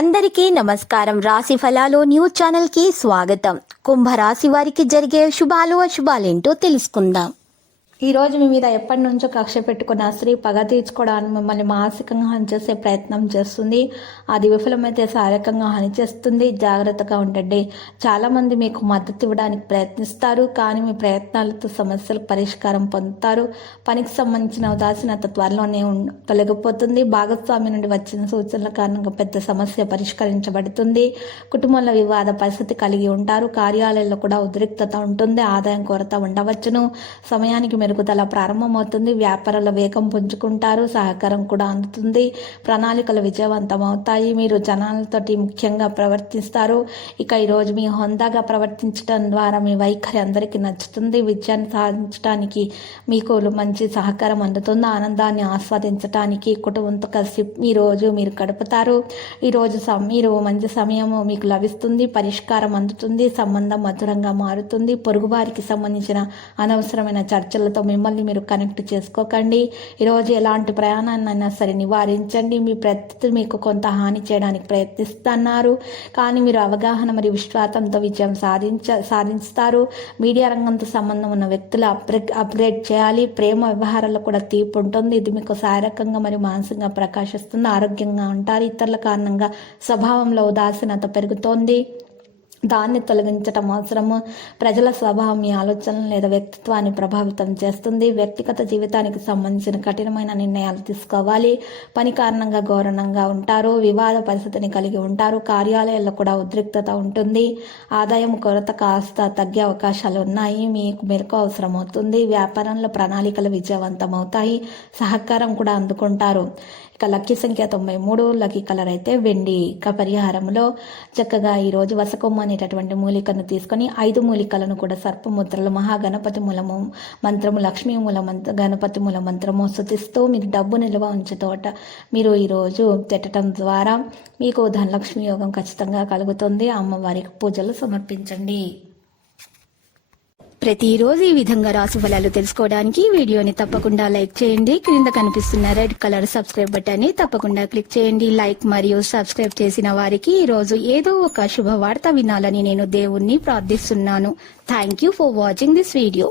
అందరికీ నమస్కారం. రాశి ఫలాలు న్యూస్ ఛానల్ కి స్వాగతం. కుంభరాశి వారికి జరిగే శుభాలు అశుభాలేంటో తెలుసుకుందాం. ఈ రోజు మీ మీద ఎప్పటి నుంచో కక్ష పెట్టుకున్న స్త్రీ పగ తీర్చుకోవడానికి మిమ్మల్ని మానసికంగా హాని చేసే ప్రయత్నం చేస్తుంది. అది విఫలమైతే శారీరకంగా హాని చేస్తుంది. జాగ్రత్తగా ఉండండి. చాలామంది మీకు మద్దతు ఇవ్వడానికి ప్రయత్నిస్తారు, కానీ మీ ప్రయత్నాలతో సమస్యలకు పరిష్కారం పొందుతారు. పనికి సంబంధించిన ఉదాసీనత త్వరలోనే తొలగిపోతుంది. భాగస్వామి నుండి వచ్చిన సూచనల కారణంగా పెద్ద సమస్య పరిష్కరించబడుతుంది. కుటుంబంలో వివాద పరిస్థితి కలిగి ఉంటారు. కార్యాలయంలో కూడా ఉద్రిక్తత ఉంటుంది. ఆదాయం కొరత ఉండవచ్చును. సమయానికి మెరుగుదల ప్రారంభమవుతుంది. వ్యాపారాల వేగం పుంజుకుంటారు. సహకారం కూడా అందుతుంది. ప్రణాళికలు విజయవంతం అవుతాయి. మీరు జనాలతోటి ముఖ్యంగా ప్రవర్తిస్తారు. ఇక ఈరోజు మీ హోందాగా ప్రవర్తించడం ద్వారా మీ వైఖరి అందరికీ నచ్చుతుంది. విజయాన్ని సాధించడానికి మీకు మంచి సహకారం అందుతుంది. ఆనందాన్ని ఆస్వాదించడానికి కుటుంబంతో కలిసి ఈ రోజు మీరు గడుపుతారు. ఈరోజు మీరు మంచి సమయం మీకు లభిస్తుంది. పరిష్కారం అందుతుంది. సంబంధం మధురంగా మారుతుంది. పొరుగువారికి సంబంధించిన అనవసరమైన చర్చలతో మిమ్మల్ని మీరు కనెక్ట్ చేసుకోకండి. ఈరోజు ఎలాంటి ప్రయాణాన్నైనా సరే నివారించండి. మీ ప్రతిదీ మీకు కొంత హాని చేయడానికి ప్రయత్నిస్తున్నారు, కానీ మీరు అవగాహన మరియు విశ్వాసంతో విజయం సాధిస్తారు. మీడియా రంగంతో సంబంధం ఉన్న వ్యక్తులు అప్గ్రేడ్ చేయాలి. ప్రేమ వ్యవహారాల్లో కూడా తీర్పు ఉంటుంది. ఇది మీకు శారీరకంగా మరియు మానసికంగా ప్రకాశిస్తుంది. ఆరోగ్యంగా ఉంటారు. ఇతరుల కారణంగా స్వభావంలో ఉదాసీనత పెరుగుతోంది. దాన్ని తొలగించటం అవసరము. ప్రజల స్వభావం మీ ఆలోచనలు లేదా వ్యక్తిత్వాన్ని ప్రభావితం చేస్తుంది. వ్యక్తిగత జీవితానికి సంబంధించిన కఠినమైన నిర్ణయాలు తీసుకోవాలి. పని కారణంగా గౌరవంగా ఉంటారు. వివాద పరిస్థితిని కలిగి ఉంటారు. కార్యాలయాల్లో కూడా ఉద్రిక్తత ఉంటుంది. ఆదాయం కొరత కాస్త తగ్గే అవకాశాలు ఉన్నాయి. మీకు మెలకు అవసరం అవుతుంది. వ్యాపారంలో ప్రణాళికలు విజయవంతం అవుతాయి. సహకారం కూడా అందుకుంటారు. ఇక లక్కీ సంఖ్య 93, లక్కీ కలర్ అయితే వెండి. ఇక పరిహారంలో చక్కగా ఈరోజు వసకొమ్మ అనేటటువంటి మూలికను తీసుకొని 5 మూలికలను కూడా సర్పముద్రలు మహాగణపతి మూలము మంత్రము, లక్ష్మీ మూల గణపతి మూల మంత్రము స్తుతిస్తూ మీరు డబ్బు నిల్వ ఉంచుతోట మీరు ఈరోజు పెట్టడం ద్వారా మీకు ధనలక్ష్మి యోగం ఖచ్చితంగా కలుగుతుంది. అమ్మవారికి పూజలు సమర్పించండి. ప్రతిరోజు ఈ విధంగా రాశి ఫలాలు తెలుసుకోవడానికి వీడియోని తప్పకుండా లైక్ చేయండి. క్రింద కనిపిస్తున్న రెడ్ కలర్ సబ్స్క్రైబ్ బటన్ ని తప్పకుండా క్లిక్ చేయండి. లైక్ మరియు సబ్స్క్రైబ్ చేసిన వారికి ఈ రోజు ఏదో ఒక శుభవార్త వినాలని నేను దేవుణ్ణి ప్రార్థిస్తున్నాను. Thank you for watching this video.